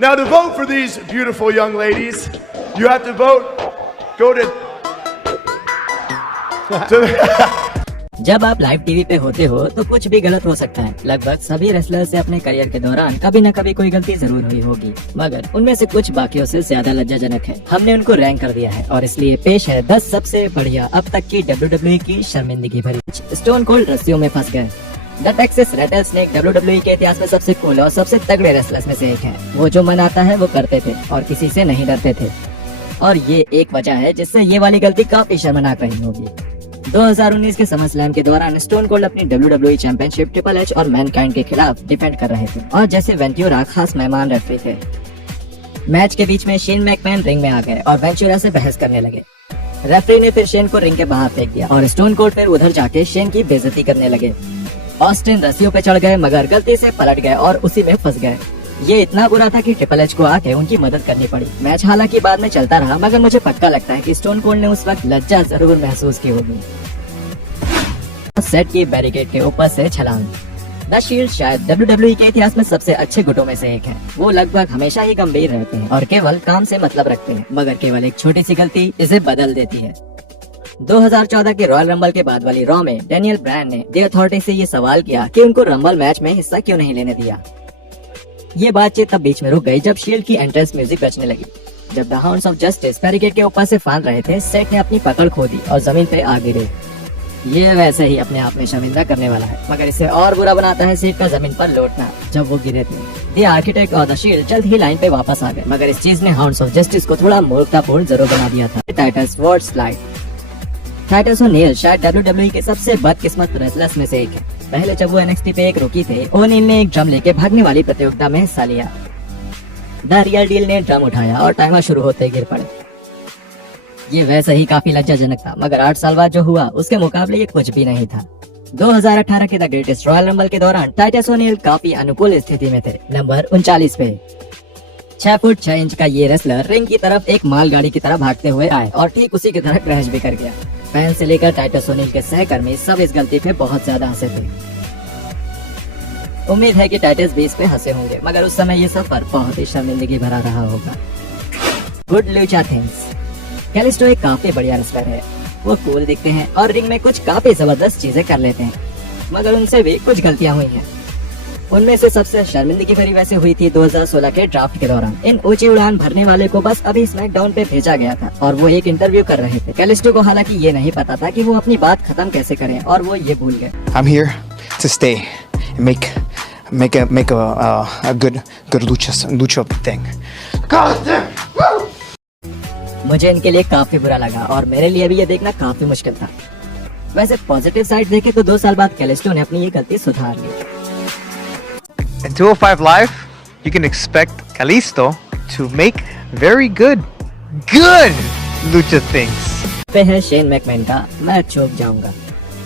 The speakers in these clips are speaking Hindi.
Now to vote for these beautiful young ladies, you have to vote. Go to जब आप लाइव टीवी पे होते हो तो कुछ भी गलत हो सकता है। लगभग सभी रेसलर से अपने करियर के दौरान कभी न कभी कोई गलती जरूर हुई होगी, मगर उनमें से कुछ बाकियों से ज्यादा लज्जाजनक है। हमने उनको रैंक कर दिया है और इसलिए पेश है 10 सबसे बढ़िया अब तक की WWE की शर्मिंदगी भरी। स्टोन कोल्ड रस्सियों में फंस गए। द टेक्सास रेटलस्नेक WWE के इतिहास में सबसे कूल और सबसे तगड़े रेसलर्स में से एक है। वो जो मन आता है वो करते थे और किसी से नहीं डरते थे, और ये एक वजह है जिससे ये वाली गलती काफी शर्मनाक रही होगी। 2019 के समर स्लैम के दौरान स्टोन कोल्ड अपनी WWE चैंपियनशिप ट्रिपल एच और मैनकाइंड के खिलाफ डिफेंड कर रहे थे, और जैसे वेंचुरा खास मेहमान रेफरी थे। मैच के बीच में शेन मैकमैन रिंग में आ गए और वेंचुरा से बहस करने लगे। रेफरी ने फिर शेन को रिंग के बाहर फेंक दिया और स्टोन कोल्ड फिर उधर जाके शेन की बेइज्जती करने लगे। ऑस्टिन रस्सियों पे चढ़ गए मगर गलती से पलट गए और उसी में फंस गए। ये इतना बुरा था कि ट्रिपल एच को आके उनकी मदद करनी पड़ी। मैच हालांकि बाद में चलता रहा, मगर मुझे पक्का लगता है कि स्टोन कोल्ड ने उस वक्त लज्जा जरूर महसूस की होगी। सेट की बैरिकेड के ऊपर से छलांग। द शील्ड शायद WWE के इतिहास में सबसे अच्छे गुटों में से एक है। वो लगभग हमेशा ही गंभीर रहते हैं और केवल काम से मतलब रखते हैं, मगर केवल एक छोटी सी गलती इसे बदल देती है। 2014 के रॉयल रंबल के बाद वाली रॉ में डेनियल ब्रायन ने द अथॉरिटी से ये सवाल किया कि उनको रंबल मैच में हिस्सा क्यों नहीं लेने दिया। ये बातचीत तब बीच में रुक गई जब शील्ड की एंट्रेंस म्यूजिक बजने लगी। जब the hounds of justice barricade के ऊपर से फांद रहे थे, सेट ने अपनी पकड़ खो दी और जमीन पे आ गिरे। ये वैसे ही अपने आप में शर्मिंदा करने वाला है, मगर इसे और बुरा बनाता है सेट का जमीन पर लौटना जब वो गिरे थे। द आर्किटेक्ट और द शील्ड जल्द ही लाइन पे वापस आ गए, मगर इस चीज ने हाउंड्स ऑफ जस्टिस को थोड़ा मूर्खतापूर्ण जरूर बना दिया था। Titus word slide. Titus O'Neil शायद WWE के सबसे बदकिस्मत रेसलर्स में से एक है। पहले जब वो NXT पे एक रूकी थे, ओनील ने एक ड्रम लेके भागने वाली प्रतियोगिता में हिस्सा लिया। द रियल डील ने ड्रम उठाया और टाइमर शुरू होते ही गिर पड़े। ये वैसे ही काफी लज्जाजनक था, मगर 8 साल बाद जो हुआ उसके मुकाबले ये कुछ भी नहीं था। 2018 के द ग्रेटेस्ट रॉयल रंबल के दौरान टाइटस ओनील काफी अनुकूल स्थिति में थे, नंबर 39 पे। 6 फुट 6 इंच का ये रेसलर रिंग की तरफ एक मालगाड़ी की तरह भागते हुए आए और ठीक उसी की तरह क्रैश भी कर गया। फैन से लेकर टाइटस ओनील के सहकर्मी सब इस गलती पे बहुत ज्यादा हंसे थे। उम्मीद है कि टाइटस भी इस पे हंसे होंगे, मगर उस समय ये सफर बहुत ही शर्मिंदगी भरा रहा होगा। Good लुचा things. कैलिस्टो एक काफी बढ़िया रेसलर है। वो कूल दिखते हैं और रिंग में कुछ काफी जबरदस्त चीजें कर लेते हैं, मगर उनसे भी कुछ गलतियां हुई हैं। उनमें से सबसे शर्मिंदगी भरी वैसे हुई थी 2016 के ड्राफ्ट के दौरान। इन ऊंची उड़ान भरने वाले को बस अभी स्मैकडाउन पे भेजा गया था और वो एक इंटरव्यू कर रहे थे। कैलिस्टो को हालांकि ये नहीं पता था कि वो अपनी बात खत्म कैसे करें, और वो ये भूल गए। I'm here to stay and make a good lucha thing. God damn! मुझे इनके लिए काफी बुरा लगा और मेरे लिए भी ये देखना काफी मुश्किल था। वैसे पॉजिटिव साइड देखे तो 2 साल बाद कैलिस्टो ने अपनी ये गलती सुधार ली। In 205 Live, you can expect Kalisto to make very good lucha things. पे है शेन मैकमैन का मैं चौंक जाऊंगा।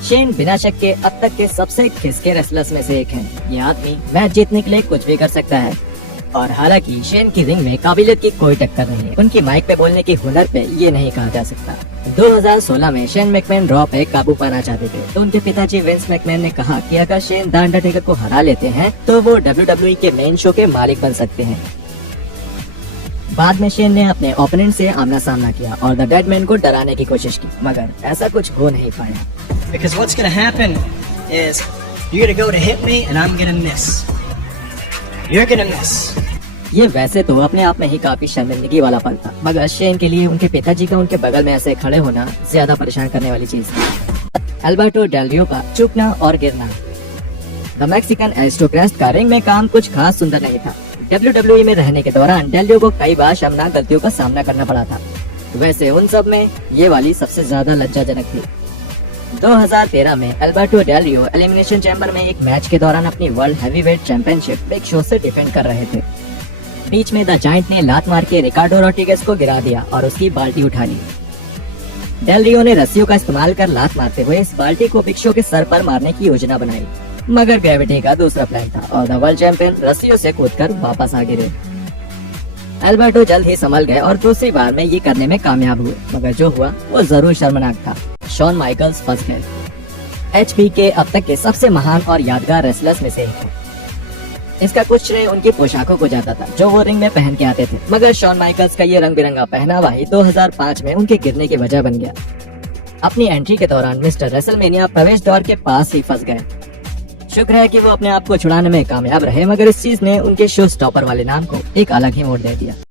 शेन बिना शक के अब तक के सबसे खिसके रेसलर्स में से एक है। ये आदमी मैच जीतने के लिए कुछ भी कर सकता है, और हालांकि शेन की रिंग में काबिलियत की कोई टक्कर नहीं है। उनकी माइक पे बोलने की हुनर पे ये नहीं कहा जा सकता। 2016 में शेन मैकमैन रॉ पे काबू पाना चाहते थे, तो उनके पिताजी विंस मैकमैन ने कहा कि अगर शेन द अंडरटेकर को हरा लेते हैं तो वो WWE के मेन शो के मालिक बन सकते हैं। बाद में शेन ने अपने ओपोनेंट से आमना सामना किया और द डेड मैन को डराने की कोशिश की, मगर ऐसा कुछ हो नहीं पाया। Because what's gonna happen is you're gonna go to hit me and I'm gonna miss. You're gonna miss. ये वैसे तो अपने आप में ही काफी शर्मिंदगी वाला पल था, मगर शेन के लिए उनके पिताजी का उनके बगल में ऐसे खड़े होना ज्यादा परेशान करने वाली चीज थी। अल्बर्टो डेल रियो का चुकना और गिरना। द मैक्सिकन एरिस्टोक्रेट का रिंग में काम कुछ खास सुंदर नहीं था। WWE में रहने के दौरान डेल रियो को कई बार शर्मनाक गलतियों का सामना करना पड़ा था। वैसे उन सब में ये वाली सबसे ज्यादा लज्जाजनक थी। 2013 में अल्बर्टो डेल रियो एलिमिनेशन चैम्बर में एक मैच के दौरान अपनी world heavyweight championship big show से डिफेंड कर रहे थे। बीच में द जायंट ने लात मार के रिकार्डो रोड्रिगेज को गिरा दिया और उसकी बाल्टी उठा ली। डेल रियो ने रस्सियों का इस्तेमाल कर लात मारते हुए इस बाल्टी को बिग शो के सर पर मारने की योजना बनाई, मगर ग्रेविटी का दूसरा प्लान था और द वर्ल्ड चैंपियन रस्सियों से कूदकर वापस आ गिरे। अल्बर्टो जल्द ही संभल गए और दूसरी बार में ये करने में कामयाब हुए, मगर जो हुआ वो जरूर शर्मनाक था। शॉन माइकल्स फंस गए। HP के अब तक के सबसे महान और यादगार रेसलर्स में से एक है। इसका कुछ श्रेय उनकी पोशाकों को जाता था जो वो रिंग में पहन के आते थे, मगर शॉन माइकल्स का ये रंग बिरंगा पहनावा ही 2005 में उनके गिरने की वजह बन गया। अपनी एंट्री के दौरान मिस्टर रेसलमेनिया प्रवेश द्वार के पास ही फंस गए। शुक्र है कि वो अपने आप को छुड़ाने में कामयाब रहे, मगर इस चीज ने उनके शो स्टॉपर वाले नाम को एक अलग ही मोड़ दे दिया।